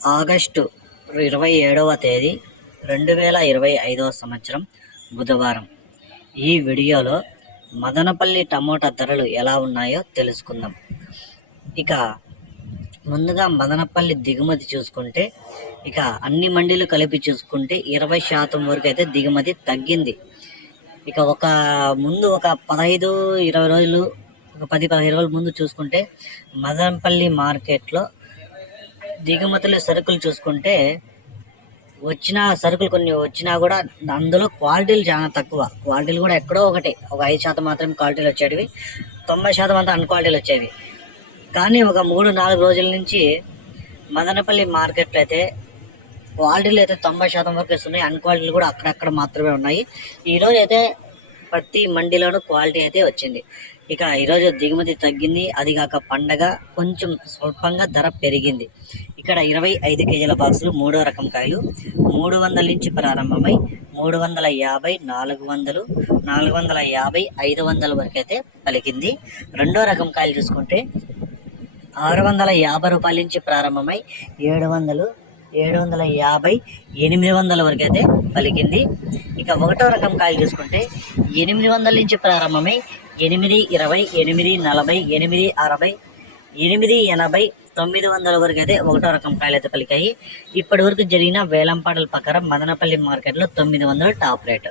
August ఇరవై ఏడవ తేదీ రెండు వేల ఇరవై ఐదవ సంవత్సరం బుధవారం. ఈ వీడియోలో మదనపల్లి టమోటా ధరలు ఎలా ఉన్నాయో తెలుసుకుందాం. ఇక ముందుగా మదనపల్లి దిగుమతి చూసుకుంటే ఇక అన్ని మండీలు కలిపి చూసుకుంటే ఇరవై శాతం వరకు అయితే దిగుమతి తగ్గింది. ఇక ఒక ముందు ఒక పదహైదు ఇరవై రోజులు ఒక పది పదిహేను రోజుల ముందు చూసుకుంటే మదనపల్లి మార్కెట్లో దిగుమతులు సరుకులు చూసుకుంటే వచ్చిన సరుకులు కొన్ని వచ్చినా కూడా అందులో క్వాలిటీలు చాలా తక్కువ. క్వాలిటీలు కూడా ఎక్కడో ఒకటి. ఒక ఐదు శాతం మాత్రమే క్వాలిటీలు వచ్చేటివి తొంభై శాతం అంతా అన్క్వాలిటీలు వచ్చేవి. కానీ ఒక మూడు నాలుగు రోజుల నుంచి మదనపల్లి మార్కెట్లో అయితే క్వాలిటీలు అయితే తొంభై శాతం వరకు వస్తున్నాయి. అన్క్వాలిటీలు కూడా అక్కడక్కడ మాత్రమే ఉన్నాయి. ఈరోజు అయితే ప్రతి మండీలోనూ క్వాలిటీ అయితే వచ్చింది. ఇక ఈరోజు దిగుమతి తగ్గింది. అది కాక పండగ కొంచెం స్వల్పంగా ధర పెరిగింది. ఇక్కడ ఇరవై ఐదు కేజీల బాక్సులు మూడో రకం కాయలు. మూడు వందల నుంచి ప్రారంభమై మూడు వందల యాభై నాలుగు వందలు నాలుగు వందల యాభై ఐదు వందల వరకు అయితే పలికింది. రెండో రకం కాయలు చూసుకుంటే ఆరు వందల యాభై రూపాయల నుంచి ప్రారంభమై ఏడు వందలు ఏడు వందల యాభై ఎనిమిది వందల వరకు అయితే పలికింది. ఇక ఒకటో రకం కాయలు చూసుకుంటే ఎనిమిది వందల నుంచి ప్రారంభమై ఎనిమిది ఇరవై ఎనిమిది నలభై ఎనిమిది అరవై ఎనిమిది ఎనభై తొమ్మిది వందల వరకు అయితే ఒకటో రకం కాయలు అయితే పలికాయి. ఇప్పటి వరకు జరిగిన వేలంపాటల ప్రకారం మదనపల్లి మార్కెట్లో తొమ్మిది వందలు టాప్ రేటు.